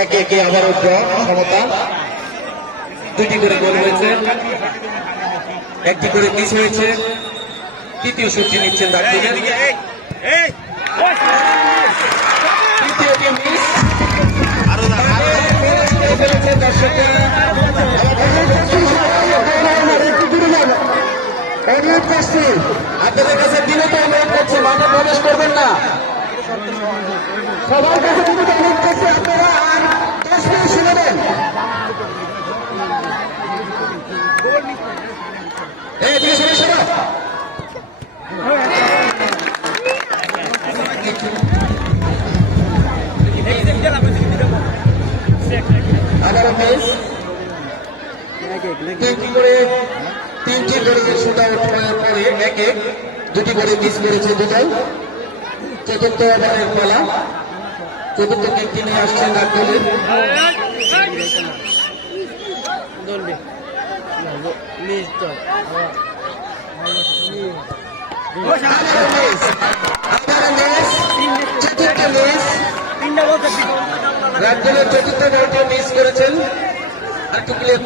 একে একে আবারও ড্র সমতা। দুটি করে গোল হয়েছে, একটি করে মিস হয়েছে। তৃতীয় শটটি নিচ্ছেন ডাক্তার। তৃতীয়টি মিস। আপনাদের কাছে বিনীত অনুরোধ করছি, মাঠে প্রবেশ করবেন না। সবার কাছে বিনীত অনুরোধ করছি, আপনারা আর 10 মিনিট শুনে দেন। আবারও মিস। তিনটি করে শুট আউট হওয়ার পরে একে দুটি করে মিস করেছে দুদল। চতুর্থ ওভারের পালা। চতুর্থ কিকটি নিয়ে আসছেন ডাকদলের। রাজদলের চতুর্থ বলটি মিস করেছেন। একটু ক্লিয়ার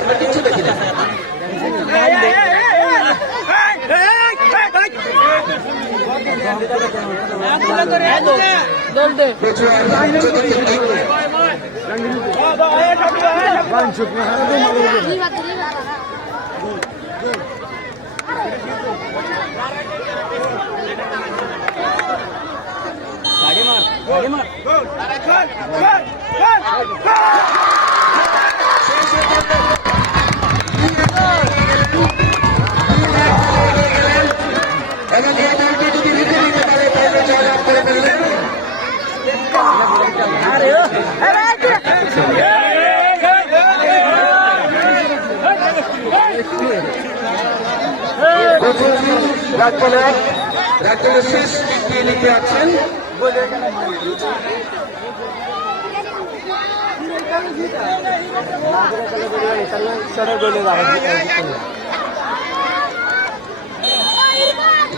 আমরা কিছু দেখি না। এবং এই দলটি যদি জিতে নিতে পারে তাহলে জয়লাভ করে ফেললেন। রাজদলের শেষ দিকটি লিখে আছেন।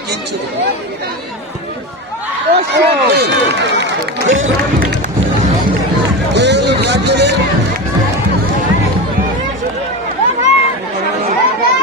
কিচ্ছু